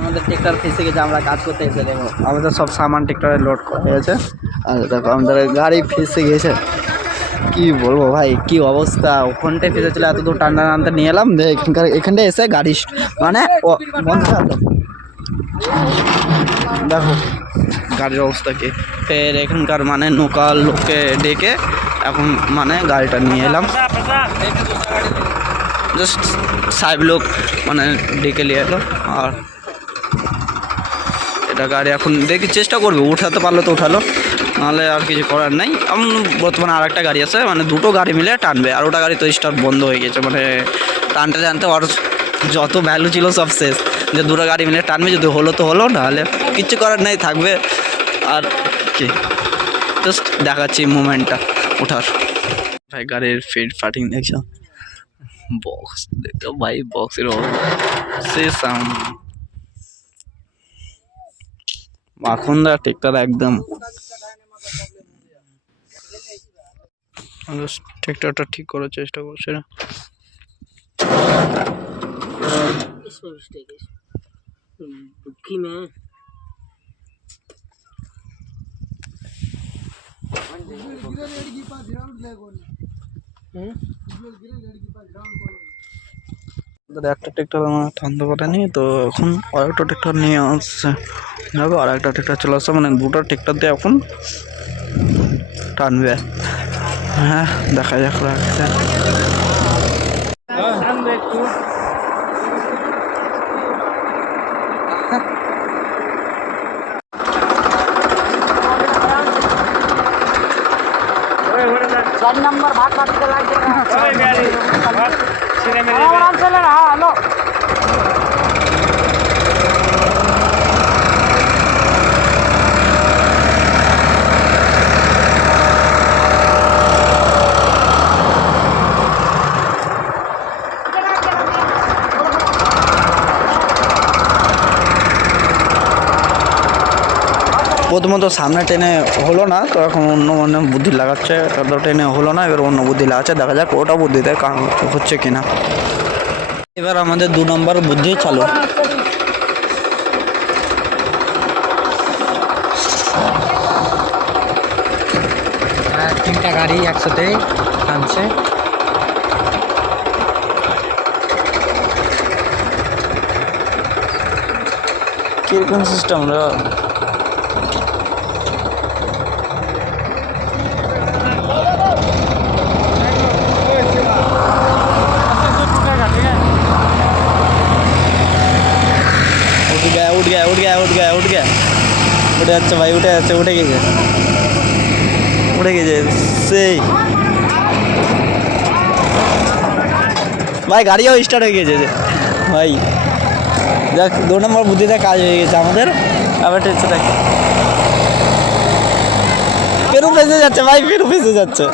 আমাদের ট্রেক্টর ফেসে গেছে, আমরা কাজ করতে এসে দেখো আমাদের সব সামান ট্রেক্টরে লোড করা গেছে। আর দেখো আমাদের গাড়ি ফেসে গেছে, কি বলবো ভাই কি অবস্থা। ওখানটায় ফেসেছিল, এত দূর টান্ডা টানতে নিয়ে এলাম, এখানটায় এসে গাড়ি মানে বন্ধ হলো। দেখো গাড়ির অবস্থা কি। ফের এখানকার মানে লোকাল লোককে ডেকে এখন মানে গাড়িটা নিয়ে এলাম, জাস্ট সাহেব লোক মানে ডেকে নিয়ে এলো। আর এটা গাড়ি এখন দেখি চেষ্টা করবে, উঠাতে পারলে তো উঠালো, নাহলে আর কিছু করার নেই। এমন বর্তমানে আর একটা গাড়ি আছে, মানে দুটো গাড়ি মিলে টানবে, আর ওটা গাড়ি তো স্টার্ট বন্ধ হয়ে গেছে, মানে টানতে টানতে আর যত ভ্যালু ছিল সব শেষ। যে দুটো গাড়ি মিলে টানবে, যদি হলো তো হলো, নাহলে কিচ্ছু করার নেই, থাকবে। আর কি জাস্ট দেখাচ্ছি মুভমেন্টটা ওঠার। ভাই গাড়ির ফিট ফাটিং দেখছো, বক্স দেখো ভাই, বক্সের সে সাউন্ড মাখনদা ট্রেক্টর একদম। ট্রেক্টরটা ঠিক করার চেষ্টা করছে না। একটা ট্রেক্টর আমার ঠান্ডা করেনি, তো এখন আরেকটা ট্রেক্টর নিয়ে আসছে। দেখো আর একটা ট্রেক্টর চলে আসছে, মানে দুটো ট্রেক্টর দিয়ে এখন টানবে। হ্যাঁ দেখা যাক রাখছে। चार नंबर भाग भाग चला के आराम से लेना। हाँ हेलो প্রথমত সামনে ট্রেনে হলো না, তো এখন অন্য মানে বুদ্ধি লাগাচ্ছে। তারপর ট্রেনে হলো না, এবার অন্য বুদ্ধি লাগাচ্ছে, দেখা যাক ওটা বুদ্ধিতে হচ্ছে কিনা। এবার আমাদের 2 নম্বর বুদ্ধি চালু। তিনটা গাড়ি একসাথে টানছে। কিরকম সিস্টেম उठ गया उठे যাচ্ছে ভাই, উঠে যাচ্ছে, উঠে গেছে সেই ভাই, গাড়িও স্টার্ট হয়ে গেছে ভাই। যাক 2 নম্বর বুদ্ধিতে কাজ হয়ে গেছে আমাদের। আবার টেনশন থাকে, ফেরু ফেসে যাচ্ছে ভাই, ফেরু ফেসে যাচ্ছে।